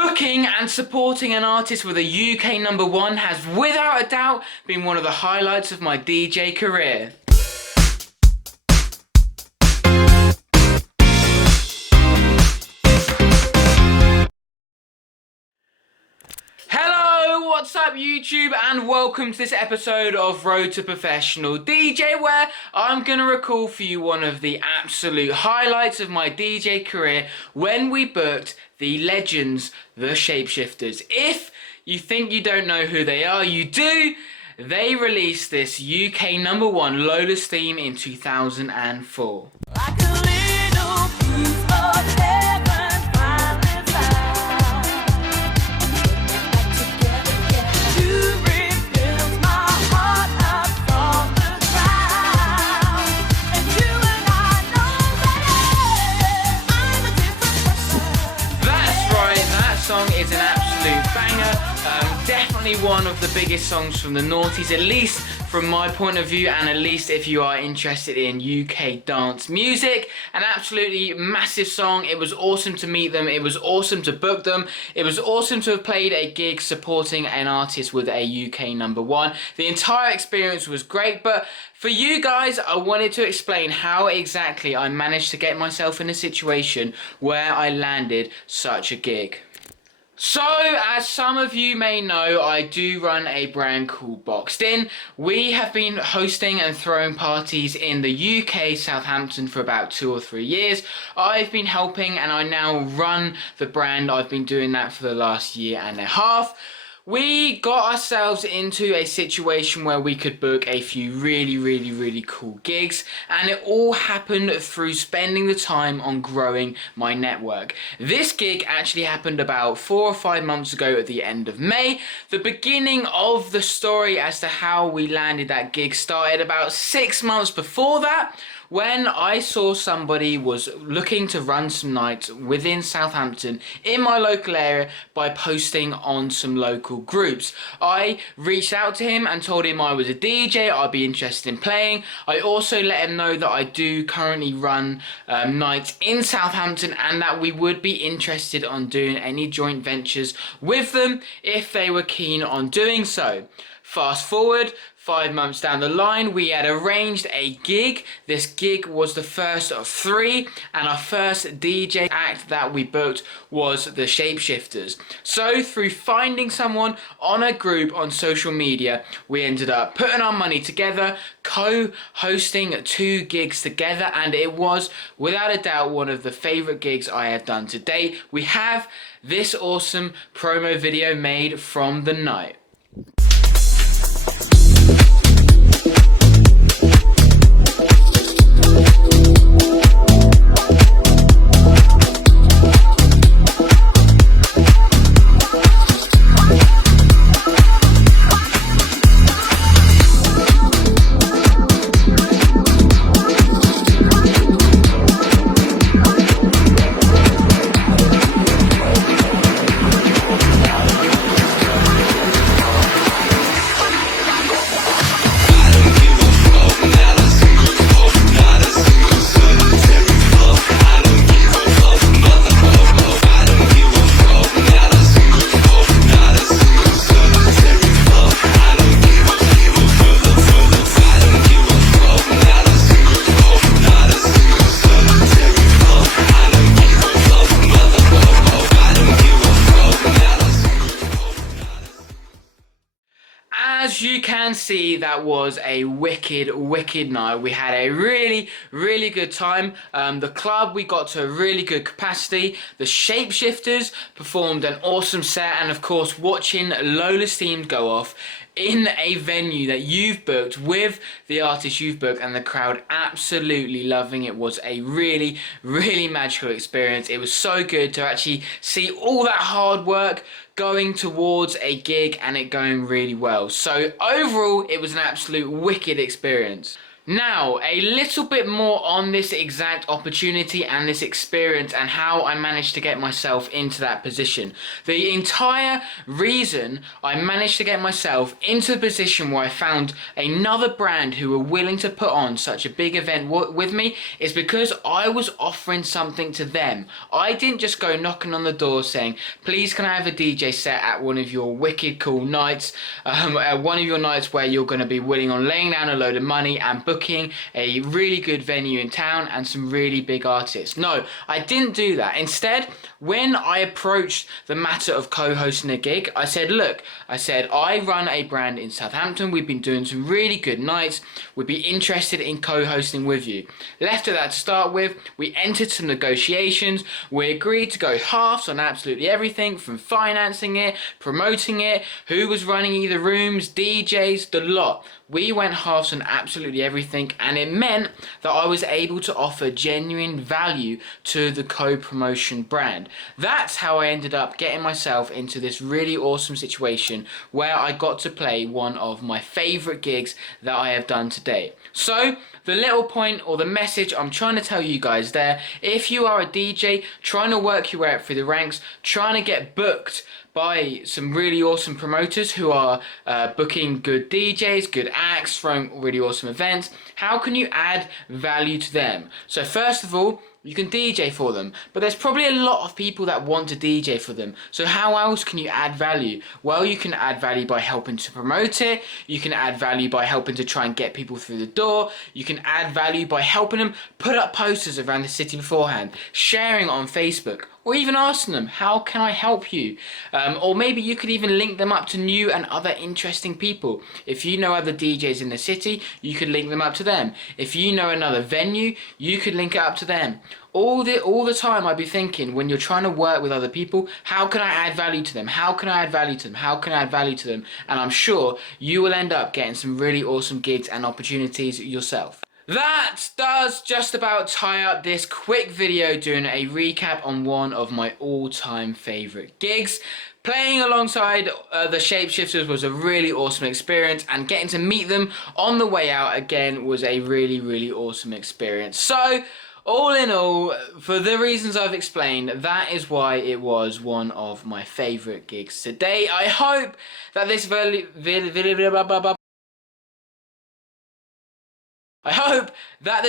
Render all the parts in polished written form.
Booking and supporting an artist with a UK #1 has without a doubt been one of the highlights of my DJ career. Hello, what's up YouTube, and welcome to this episode of Road to Professional DJ, where I'm going to recall for you one of the absolute highlights of my DJ career when we booked the legends, the ShapeShifters. If you think you don't know who they are, you do. They released this UK #1 Lola's theme in 2004. Is an absolute banger, definitely one of the biggest songs from the noughties, at least from my point of view, and at least if you are interested in UK dance music. An absolutely massive song. It was awesome to meet them, it was awesome to book them, it was awesome to have played a gig supporting an artist with a UK #1. The entire experience was great, but for you guys, I wanted to explain how exactly I managed to get myself in a situation where I landed such a gig. So, as some of you may know, I do run a brand called Boxed In. We have been hosting and throwing parties in the UK, Southampton, for about 2 or 3 years. I've been helping and I now run the brand. I've been doing that for the last 1.5 years. We got ourselves into a situation where we could book a few really cool gigs, and it all happened through spending the time on growing my network. This gig actually happened about 4 or 5 months ago at the end of May. The beginning of the story as to how we landed that gig started about 6 months before that, when I saw somebody was looking to run some nights within Southampton in my local area by posting on some local groups. I reached out to him and told him I was a DJ, I'd be interested in playing. I also let him know that I do currently run nights in Southampton and that we would be interested on doing any joint ventures with them if they were keen on doing so. Fast forward 5 months down the line, we had arranged a gig. This gig was the first of 3, and our first DJ act that we booked was the ShapeShifters. So through finding someone on a group on social media, we ended up putting our money together, co-hosting 2 gigs together, and it was without a doubt one of the favourite gigs I have done to date. We have this awesome promo video made from the night. As you can see, that was a wicked night. We had a really good time. The club, we got to a really good capacity. The ShapeShifters performed an awesome set, and of course watching Lola's theme go off in a venue that you've booked with the artist you've booked and the crowd absolutely loving it was a really magical experience. It was so good to actually see all that hard work going towards a gig and it going really well. So overall, it was an absolute wicked experience. Now, a little bit more on this exact opportunity and this experience and how I managed to get myself into that position. The entire reason I managed to get myself into the position where I found another brand who were willing to put on such a big event with me is because I was offering something to them. I didn't just go knocking on the door saying, please can I have a DJ set at one of your wicked cool nights, one of your nights where you're going to be willing on laying down a load of money and booking a really good venue in town and some really big artists. No, I didn't do that. Instead, when I approached the matter of co-hosting a gig, I said, look, I run a brand in Southampton. We've been doing some really good nights. We'd be interested in co-hosting with you. Left at that to start with, we entered some negotiations. We agreed to go halves on absolutely everything, from financing it, promoting it, who was running either rooms, DJs, the lot. We went halves on absolutely everything, and it meant that I was able to offer genuine value to the co-promotion brand. That's how I ended up getting myself into this really awesome situation where I got to play one of my favourite gigs that I have done to date. So, the little point or the message I'm trying to tell you guys there, if you are a DJ trying to work your way up through the ranks, trying to get booked by some really awesome promoters who are booking good DJs, good acts, throwing really awesome events, how can you add value to them? So first of all, you can DJ for them, but there's probably a lot of people that want to DJ for them. So how else can you add value? Well, you can add value by helping to promote it. You can add value by helping to try and get people through the door. You can add value by helping them put up posters around the city beforehand, sharing on Facebook, or even asking them, how can I help you? Or maybe you could even link them up to new and other interesting people. If you know other DJs in the city, you could link them up to them. If you know another venue, you could link it up to them. All the time I'd be thinking, when you're trying to work with other people, how can I add value to them? How can I add value to them? How can I add value to them? And I'm sure you will end up getting some really awesome gigs and opportunities yourself. That does just about tie up this quick video doing a recap on one of my all-time favourite gigs. Playing alongside the ShapeShifters was a really awesome experience, and getting to meet them on the way out again was a really, really awesome experience. So, all in all, for the reasons I've explained, that is why it was one of my favourite gigs today. I hope that this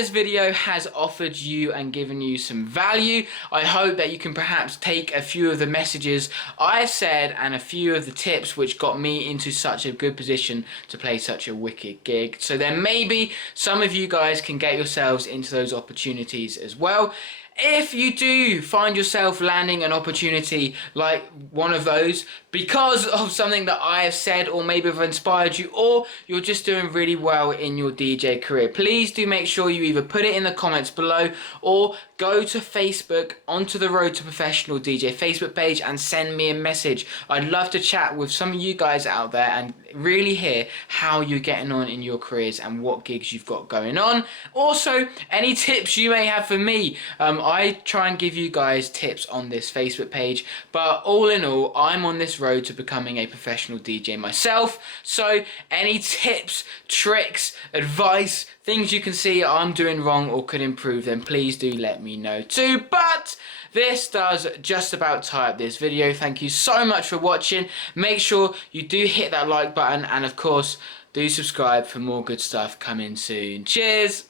video has offered you and given you some value. I hope that you can perhaps take a few of the messages I've said and a few of the tips which got me into such a good position to play such a wicked gig. So then maybe some of you guys can get yourselves into those opportunities as well. If you do find yourself landing an opportunity like one of those because of something that I have said, or maybe have inspired you, or you're just doing really well in your DJ career, please do make sure you either put it in the comments below or go to Facebook, onto the Road to Professional DJ Facebook page, and send me a message. I'd love to chat with some of you guys out there and really hear how you're getting on in your careers and what gigs you've got going on. Also, any tips you may have for me. I try and give you guys tips on this Facebook page, but all in all, I'm on this road to becoming a professional DJ myself. So any tips, tricks, advice, things you can see I'm doing wrong or could improve, then please do let me know too. But this does just about tie up this video. Thank you so much for watching. Make sure you do hit that like button, and of course do subscribe for more good stuff coming soon. Cheers!